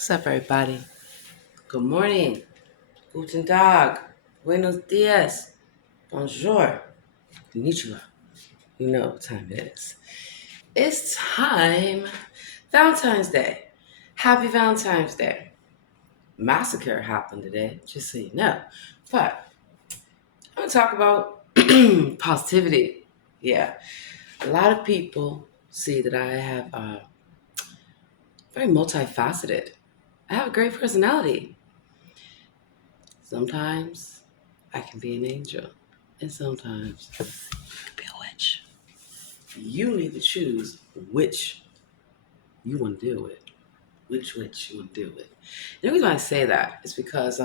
What's up, everybody? Good morning. Guten Tag. Buenos dias. Bonjour. Konnichiwa. You know what time it is. It's time. Valentine's Day. Happy Valentine's Day. Massacre happened today, just so you know. But I'm going to talk about positivity. Yeah. A lot of people see that I have very multifaceted. I have a great personality. Sometimes I can be an angel, and sometimes I can be a witch. You need to choose which you want to deal with, which witch you want to deal with. The reason I say that is because,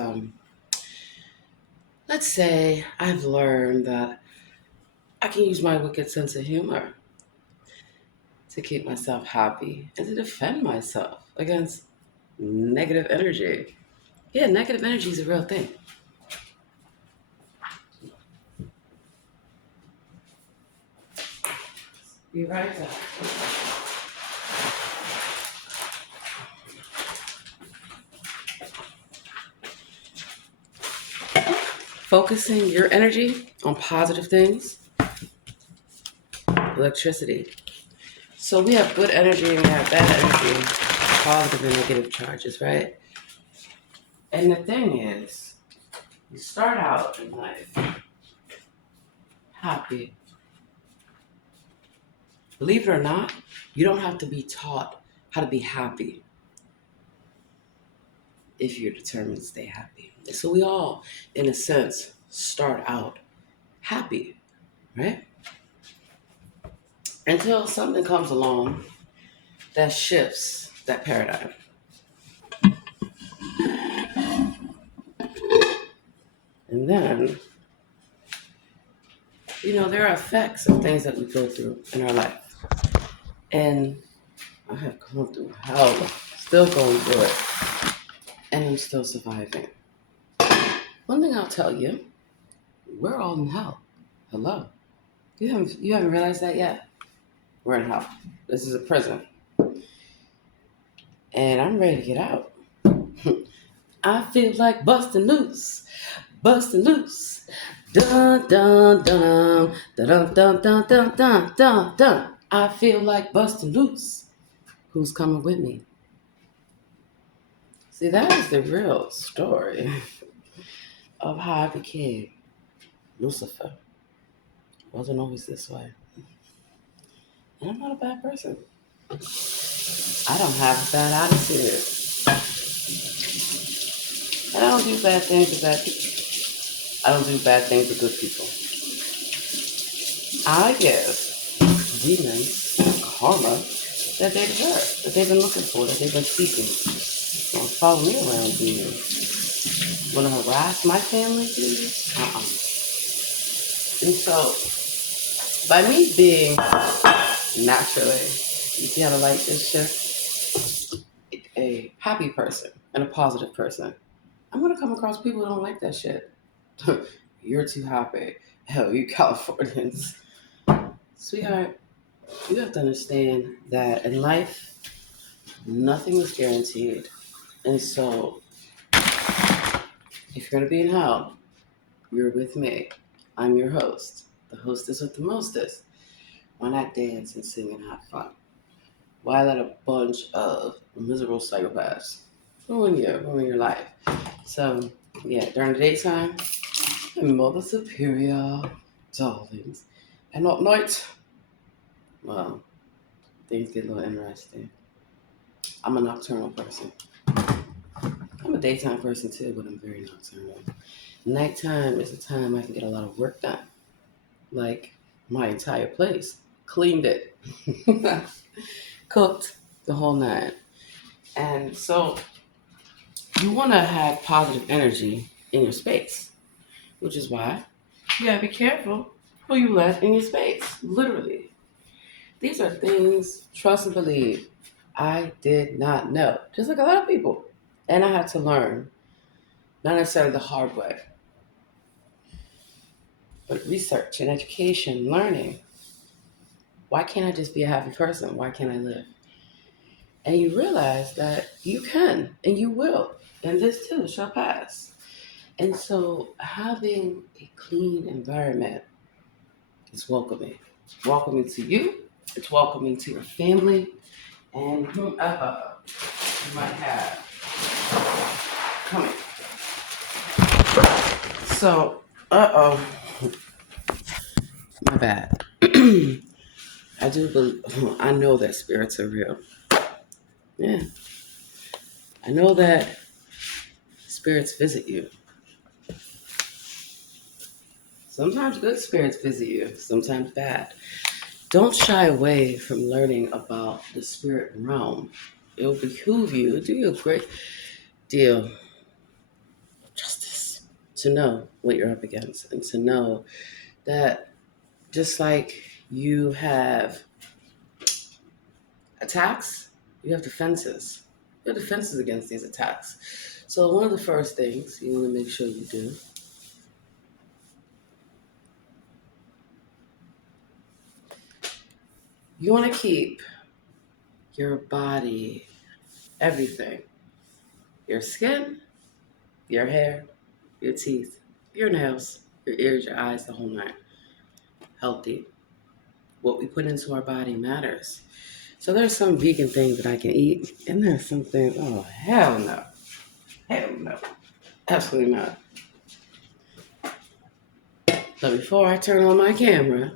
let's say I've learned that I can use my wicked sense of humor to keep myself happy and to defend myself against negative energy. Yeah, negative energy is a real thing. You're right. Focusing your energy on positive things, electricity. So we have good energy and we have bad energy, positive and negative charges, right? And the thing is, you start out in life happy. Believe it or not, you don't have to be taught how to be happy if you're determined to stay happy. So we all, in a sense, start out happy, right? Until something comes along that shifts that paradigm. And then, there are effects of things that we go through in our life. And I have gone through hell, still going through it, and I'm still surviving. One thing I'll tell you, we're all in hell. Hello. You haven't realized that yet? We're in hell. This is a prison. And I'm ready to get out. I feel like busting loose. Busting loose. Dun dun dun dun dun dun dun dun dun dun. I feel like busting loose. Who's coming with me? See, that is the real story of how I became Lucifer. Wasn't always this way. And I'm not a bad person. I don't have a bad attitude. And I don't do bad things to bad people. I don't do bad things to good people. I give demons karma that they deserve, that they've been looking for, that they've been seeking. Don't follow me around, do you? Want to harass my family, do you? And so, by me being naturally, you see how the light just shifts? A happy person and a positive person. I'm gonna come across people who don't like that shit. You're too happy. Hell, you Californians. Sweetheart, you have to understand that in life, nothing is guaranteed. And so, if you're gonna be in hell, you're with me. I'm your host, the hostess with the mostest. Why not dance and sing and have fun? Why let a bunch of miserable psychopaths ruin your life? So, yeah, during the daytime, I'm Mother Superior, darlings. And at night, well, things get a little interesting. I'm a nocturnal person. I'm a daytime person too, but I'm very nocturnal. Nighttime is the time I can get a lot of work done. Like my entire place. Cleaned it. Cooked the whole nine. And so you want to have positive energy in your space, which is why you gotta be careful who you let in your space. Literally. These are things, trust and believe, I did not know. Just like a lot of people. And I had to learn, not necessarily the hard way, but research and education, learning. Why can't I just be a happy person? Why can't I live? And you realize that you can and you will, and this too shall pass. And so having a clean environment is welcoming. Welcoming to you, it's welcoming to your family, and whomever you might have coming. So, my bad. I do believe, I know that spirits are real. Yeah, I know that spirits visit you. Sometimes good spirits visit you, sometimes bad. Don't shy away from learning about the spirit realm. It will behoove you, it'll do you a great deal of justice to know what you're up against and to know that just like you have attacks, you have defenses. You have defenses against these attacks. So one of the first things you want to make sure you do, you want to keep your body, everything, your skin, your hair, your teeth, your nails, your ears, your eyes, the whole nine, healthy. What we put into our body matters. So there's some vegan things that I can eat, and there's some things, oh, hell no. Hell no. Absolutely not. So before I turn on my camera,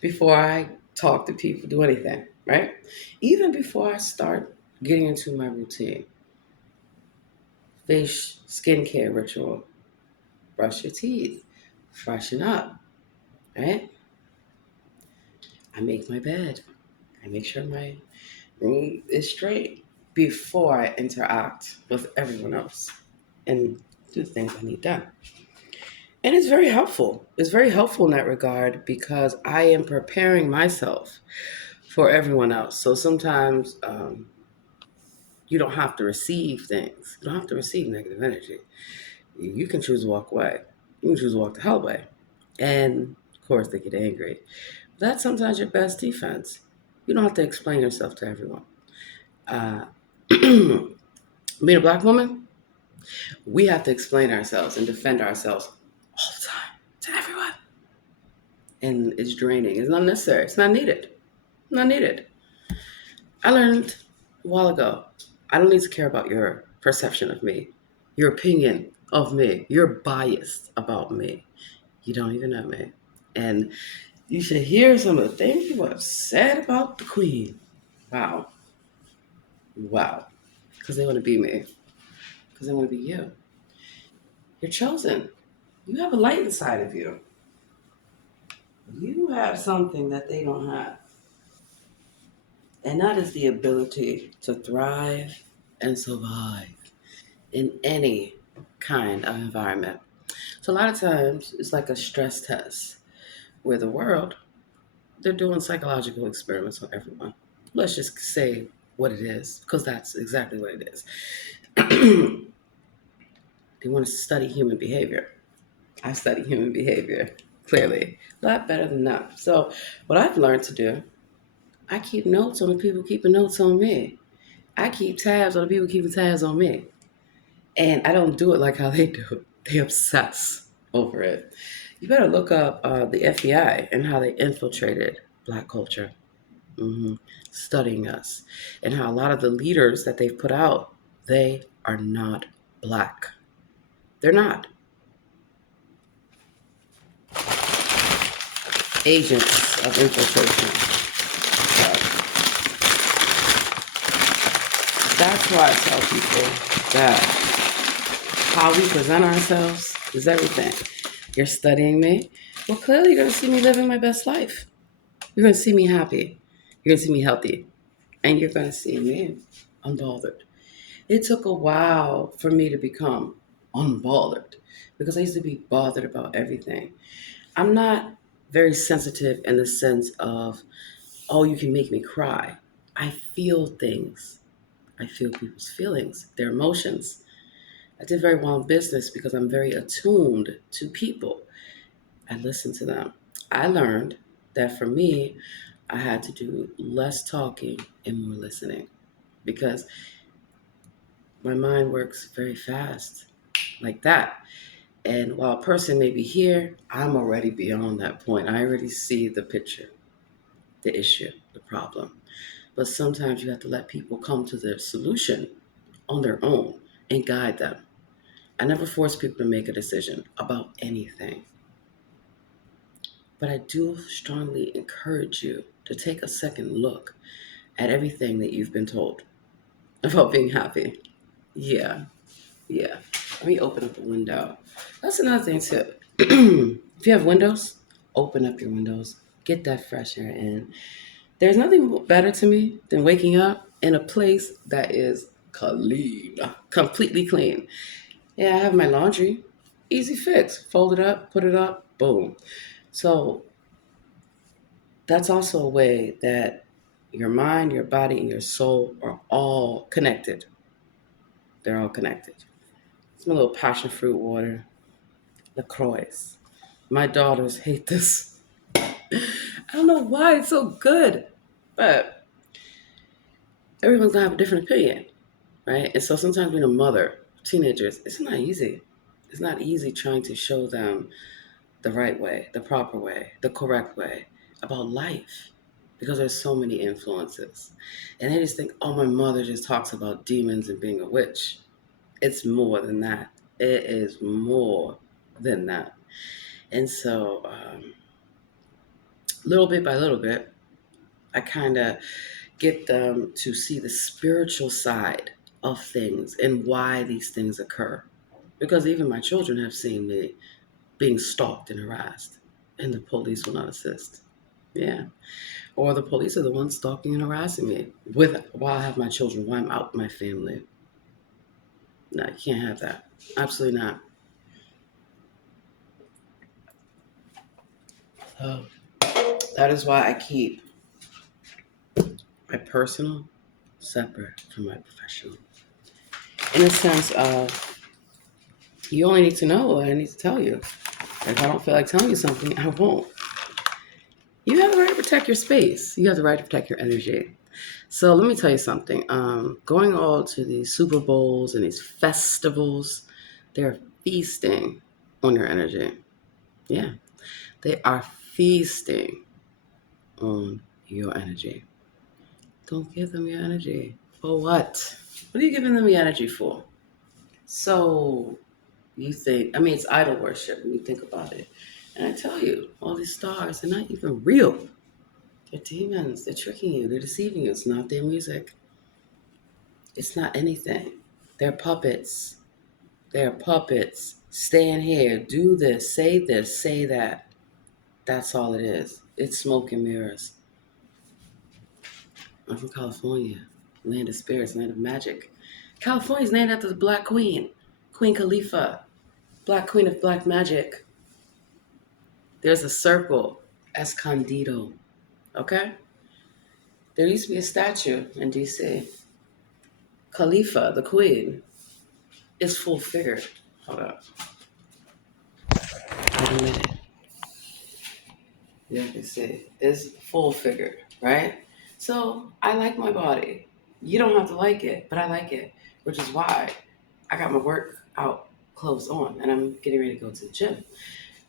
before I talk to people, do anything, right? Even before I start getting into my routine, face skincare ritual, brush your teeth, freshen up, right? I make my bed. I make sure my room is straight before I interact with everyone else and do things I need done. And it's very helpful. It's very helpful in that regard because I am preparing myself for everyone else. So sometimes you don't have to receive things. You don't have to receive negative energy. You can choose to walk away. You can choose to walk the hell away. And of course, they get angry. That's sometimes your best defense. You don't have to explain yourself to everyone. Uh, being a black woman, we have to explain ourselves and defend ourselves all the time to everyone. And it's draining. It's not necessary. It's not needed. Not needed. I learned a while ago, I don't need to care about your perception of me, your opinion of me. You're biased about me. You don't even know me. And you should hear some of the things people have said about the queen. Wow. Wow. Because they want to be me. Because they want to be you. You're chosen. You have a light inside of you. You have something that they don't have. And that is the ability to thrive and survive in any kind of environment. So a lot of times it's like a stress test where the world, they're doing psychological experiments on everyone. Let's just say what it is, because that's exactly what it is. They want to study human behavior. I study human behavior, clearly. A lot better than that. So what I've learned to do, I keep notes on the people keeping notes on me. I keep tabs on the people keeping tabs on me. And I don't do it like how they do it. They obsess over it. You better look up the FBI and how they infiltrated Black culture, studying us, and how a lot of the leaders that they've put out, they are not Black. They're not agents of infiltration. So that's why I tell people that how we present ourselves is everything. You're studying me. Well, clearly you're going to see me living my best life. You're going to see me happy. You're going to see me healthy. And you're going to see me unbothered. It took a while for me to become unbothered because I used to be bothered about everything. I'm not very sensitive in the sense of, oh, you can make me cry. I feel things. I feel people's feelings, their emotions. I did very well in business because I'm very attuned to people. I listen to them. I learned that for me, I had to do less talking and more listening. because my mind works very fast like that. And while a person may be here, I'm already beyond that point. I already see the picture, the issue, the problem. But sometimes you have to let people come to their solution on their own and guide them. I never force people to make a decision about anything. But I do strongly encourage you to take a second look at everything that you've been told about being happy. Yeah, yeah. Let me open up the window. That's another thing too. If you have windows, open up your windows. Get that fresh air in. There's nothing better to me than waking up in a place that is clean, completely clean. Yeah, I have my laundry. Easy fix. Fold it up, put it up, boom. So that's also a way that your mind, your body, and your soul are all connected. They're all connected. It's my little passion fruit water, LaCroix. My daughters hate this. I don't know why it's so good, but everyone's gonna have a different opinion, right? And so sometimes being a mother, teenagers, it's not easy. It's not easy trying to show them the right way, the proper way, the correct way about life because there's so many influences. And they just think, oh, my mother just talks about demons and being a witch. It's more than that. It is more than that. And so, little bit by little bit, I kind of get them to see the spiritual side of things and why these things occur. Because even my children have seen me being stalked and harassed, and the police will not assist. Yeah. Or the police are the ones stalking and harassing me while I have my children, while I'm out with my family. No, you can't have that. Absolutely not. So that is why I keep my personal separate from my professional. In a sense of you only need to know what I need to tell you. If I don't feel like telling you something, I won't. You have the right to protect your space. You have the right to protect your energy. So let me tell you something. Going all to these Super Bowls and these festivals, they're feasting on your energy. Yeah, they are feasting on your energy. Don't give them your energy. For what? What are you giving them your energy for? So you think, I mean, it's idol worship when you think about it. And I tell you, all these stars, they're not even real. They're demons. They're tricking you. They're deceiving you. It's not their music. It's not anything. They're puppets. They're puppets. Stand here. Do this, say that. That's all it is. It's smoke and mirrors. I'm from California. Land of spirits, land of magic. California's named after the Black Queen. Queen Khalifa. Black Queen of Black Magic. There's a circle. Escondido. Okay? There used to be a statue in DC. Khalifa, the queen, is full figured. Hold up. Wait a minute. You can see. Is full figured, right? So I like my body. You don't have to like it, but I like it, which is why I got my workout clothes on and I'm getting ready to go to the gym.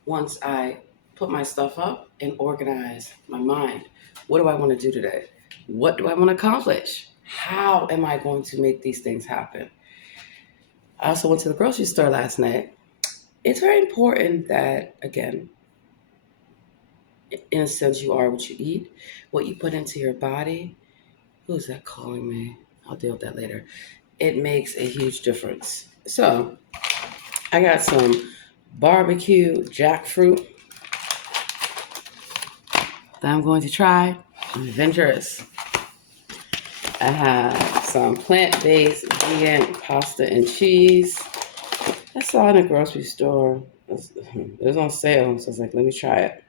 Once I put my stuff up and organize my mind, what do I want to do today? What do I want to accomplish? How am I going to make these things happen? I also went to the grocery store last night. It's very important that, again, in a sense, you are what you eat, what you put into your body. Who's that calling me? I'll deal with that later. It makes a huge difference. So, I got some barbecue jackfruit that I'm going to try. I'm adventurous. I have some plant-based vegan pasta and cheese. I saw it in a grocery store. It was on sale, so I was like, let me try it.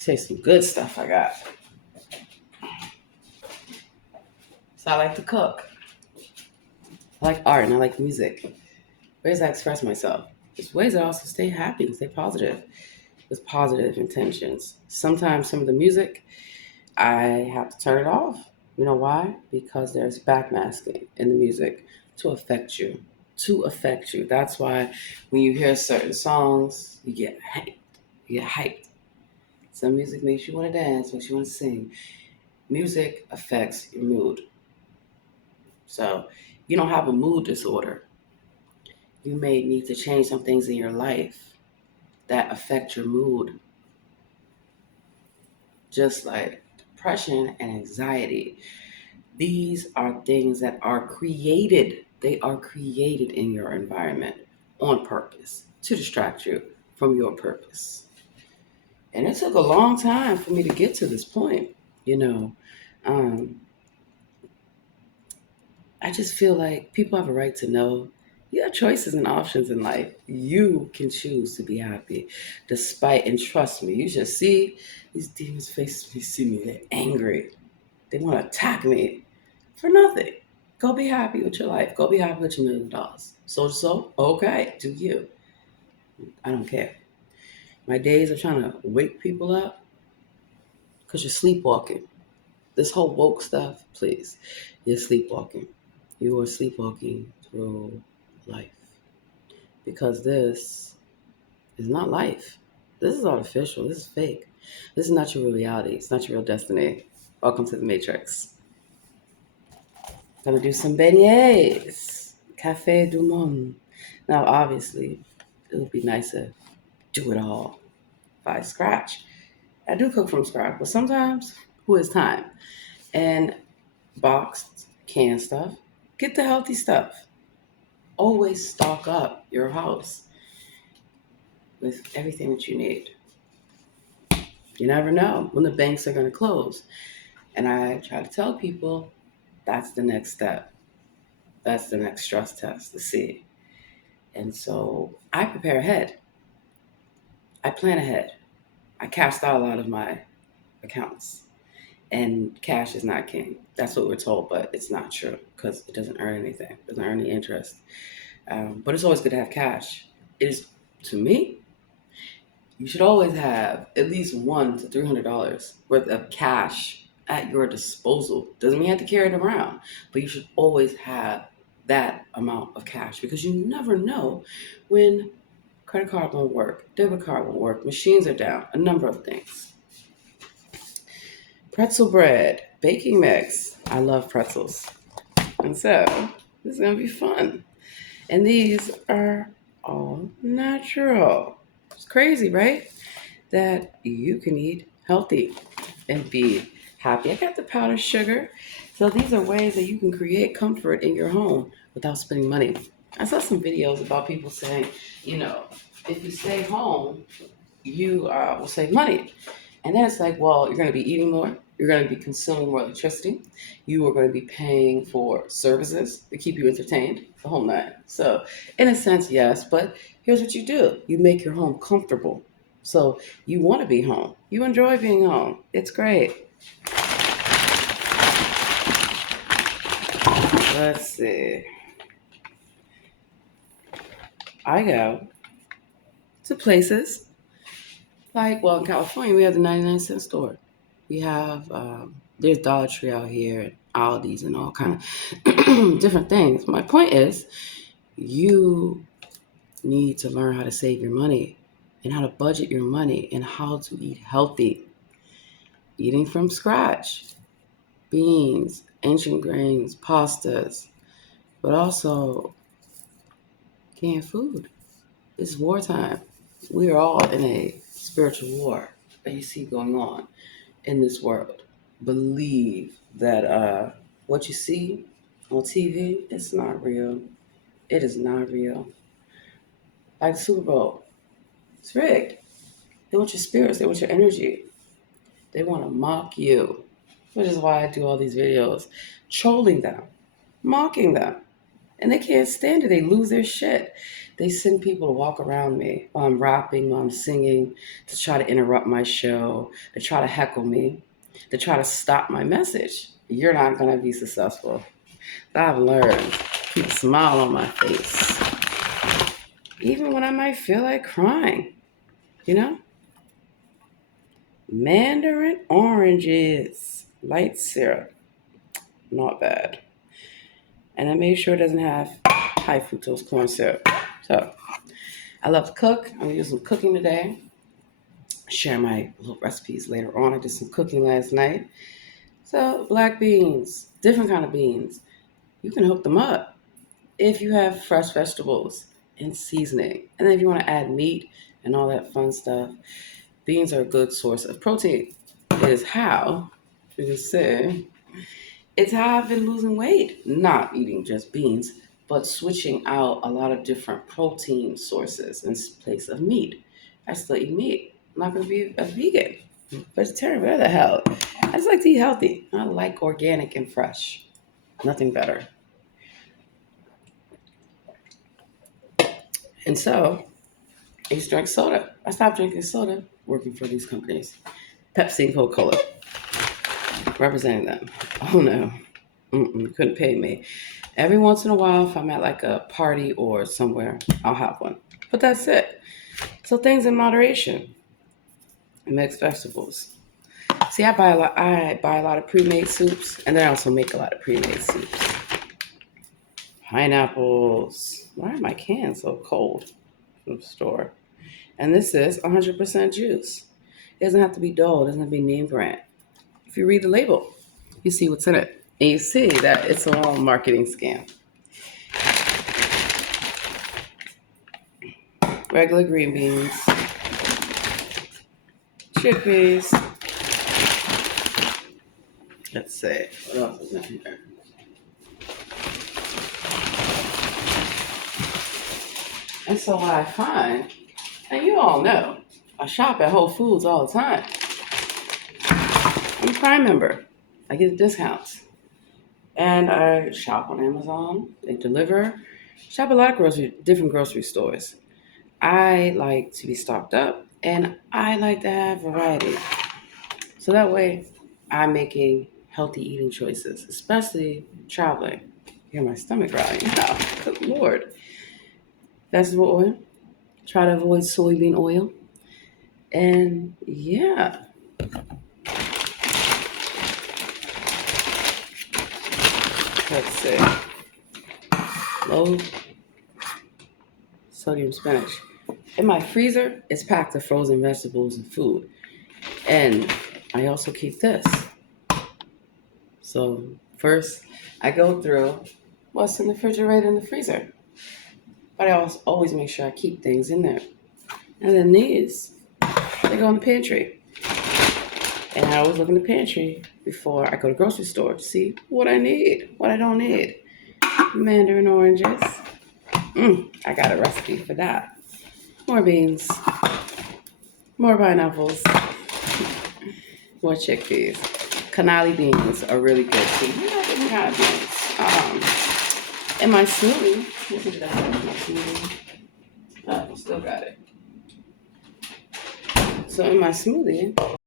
Taste some good stuff I got. So I like to cook. I like art and I like music. Ways I express myself. There's ways I also stay happy and stay positive with positive intentions. Sometimes some of the music I have to turn it off. You know why? Because there's backmasking in the music to affect you. To affect you. That's why when you hear certain songs, you get hyped. You get hyped. Some music makes you want to dance, makes you want to sing. Music affects your mood. So you don't have a mood disorder. You may need to change some things in your life that affect your mood, just like depression and anxiety. These are things that are created. They are created in your environment on purpose to distract you from your purpose. And it took a long time for me to get to this point. You know, um, I just feel like people have a right to know you have choices and options in life. You can choose to be happy despite, and trust me, you should see these demons' faces when you see me. They're angry. They want to attack me for nothing. Go be happy with your life. Go be happy with your $1 million. So, okay, do you. I don't care. My days of trying to wake people up because you're sleepwalking. This whole woke stuff, please. You're sleepwalking. You are sleepwalking through life. Because this is not life. This is artificial. This is fake. This is not your real reality. It's not your real destiny. Welcome to the Matrix. Gonna do some beignets. Cafe du Monde. Now, obviously, it would be nice to do it all by scratch. I do cook from scratch, but sometimes, who has time? And boxed, canned stuff. Get the healthy stuff. Always stock up your house with everything that you need. You never know when the banks are going to close. And I try to tell people that's the next step. That's the next stress test to see. And so I prepare ahead. I plan ahead. I cashed out a lot of my accounts. And cash is not king. That's what we're told, but it's not true because it doesn't earn anything. It doesn't earn any interest. But it's always good to have cash. It is, to me, you should always have at least $100 to $300 worth of cash at your disposal. Doesn't mean you have to carry it around, but you should always have that amount of cash because you never know when credit card won't work, debit card won't work, machines are down, a number of things. Pretzel bread, baking mix. I love pretzels. And so this is going to be fun. And these are all natural. It's crazy, right? That you can eat healthy and be happy. I got the powdered sugar. So these are ways that you can create comfort in your home without spending money. I saw some videos about people saying, if you stay home, you will save money. And then it's like, well, you're going to be eating more. You're going to be consuming more electricity. You are going to be paying for services to keep you entertained, the whole nine. So, in a sense, yes. But here's what you do: you make your home comfortable. So you want to be home. You enjoy being home. It's great. Let's see. I go to places like, well, in California, we have the 99-cent store. We have, there's Dollar Tree out here, Aldi's, and all kind of different things. My point is, you need to learn how to save your money and how to budget your money and how to eat healthy. Eating from scratch, beans, ancient grains, pastas, but also canned food. It's wartime. We are all in a spiritual war that you see going on in this world. Believe that what you see on TV, it's not real. It is not real. Like the Super Bowl, it's rigged. They want your spirits, they want your energy. They want to mock you, which is why I do all these videos, trolling them, mocking them. And they can't stand it. They lose their shit. They send people to walk around me while I'm rapping, while I'm singing, to try to interrupt my show, to try to heckle me, to try to stop my message. You're not going to be successful. I've learned to keep a smile on my face, even when I might feel like crying, you know? Mandarin oranges, light syrup, not bad. And I made sure it doesn't have high fructose corn syrup. So I love to cook. I'm gonna do some cooking today. Share my little recipes later on. I did some cooking last night. So black beans, different kind of beans. You can hook them up if you have fresh vegetables and seasoning. And then if you want to add meat and all that fun stuff, beans are a good source of protein. It is how, you can say, it's how I've been losing weight. Not eating just beans, but switching out a lot of different protein sources in place of meat. I still eat meat. I'm not going to be a vegan, vegetarian, whatever the hell. I just like to eat healthy. I like organic and fresh. Nothing better. And so I used to drink soda. I stopped drinking soda working for these companies. Pepsi and Coca-Cola, representing them. Oh no, couldn't pay me. Every once in a while, if I'm at like a party or somewhere, I'll have one. But that's it. So things in moderation. Mixed vegetables. See, I buy a lot. I buy a lot of pre-made soups, and then I also make a lot of pre-made soups. Pineapples. Why are my cans so cold from the store? And this is 100% juice. It doesn't have to be dull. It doesn't have to be name brand. If you read the label, you see what's in it. And you see that it's all a marketing scam. Regular green beans, chickpeas. Let's see, what else is in here? And so what I find, and you all know, I shop at Whole Foods all the time. I'm a Prime member. I get discounts. And I shop on Amazon. They deliver. Shop a lot of different grocery stores. I like to be stocked up, and I like to have variety. So that way, I'm making healthy eating choices, especially traveling. Hear my stomach growling now. Good Lord. Vegetable oil. Try to avoid soybean oil. And yeah, let's see. Low sodium spinach. In my freezer, it's packed with frozen vegetables and food. And I also keep this. So first, I go through what's in the refrigerator and the freezer. But I always make sure I keep things in there. And then these, they go in the pantry. And I always look in the pantry before I go to the grocery store to see what I need, what I don't need. Mandarin oranges. I got a recipe for that. More beans. More pineapples. More chickpeas. Canali beans are really good too. Yeah, different kind of beans. And my smoothie. What is that? My smoothie. Oh, still got it. So in my smoothie,